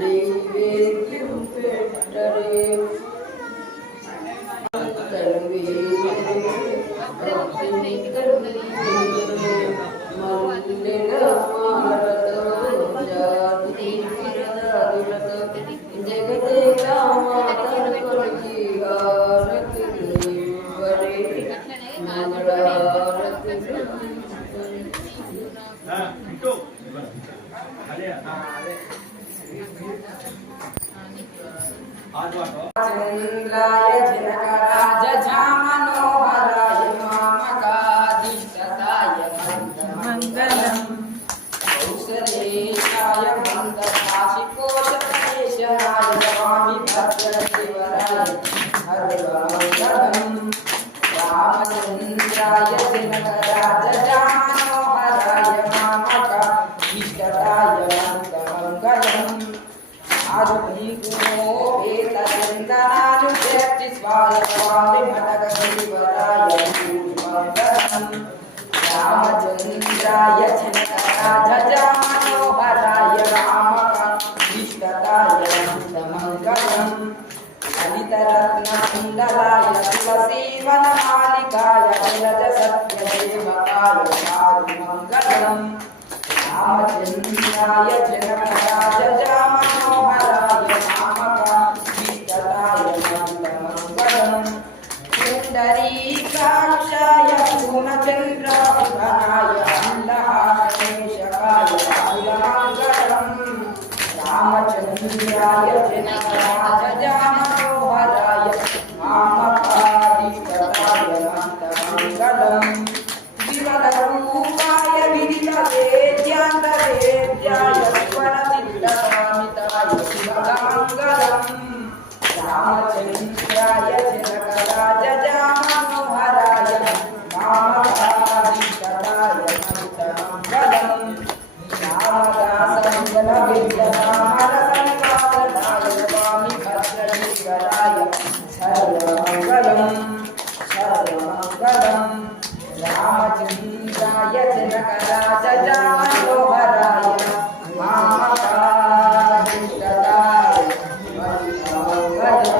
నైవేద్యం పెట్టరే चंद्राय जनकराज झामनोहराय मामकादिष्टताय मंगलम् कौसलेशाय मंदभाषिकोशकेशराय स्वामी भद्रशिवराय सर्वमङ्गलम् रामचंद्राय जनकराज झामनोहराय मामकादिष्टताय मंगलम् आरुणिगुणो वेदचन्दनानुजयति स्वामी भटकशिवराय मंगलम् रामचंद्राय जनकराज मनोहराय रामकादिष्टताय मंगलम् ललितरत्नकुण्डलाय तुलसीवनमालिकाय विरजसत्यदेवकाय चारुमङ्गलम् रामचंद्राय जनकराज मनोहराय रामकादिष्टताय मंगलम् पुण्डरीकाक्षाय पूर्णचन्द्राय अण्डहारेशकाय मंगलम् रामचंद्राय जनकराज मनोहराय रामकादिष्टताय मंगलम् विमलरूपाय विदितवेद्यान्तवेद्याय स्वरचित्तकामिताय शिवमङ्गलम् रामचंद्राय जनकराज मनोहराय रामकादिष्टताय मंगलम् रामदासमङ्गलविद्यनामरसनिवासनाय स्वामी भद्रशिवराय सर्वमङ्गलम् सर्वमङ्गलम् रामचंद्राय जनकराज मनोहराय मामकादिष्टताय मंगलम्।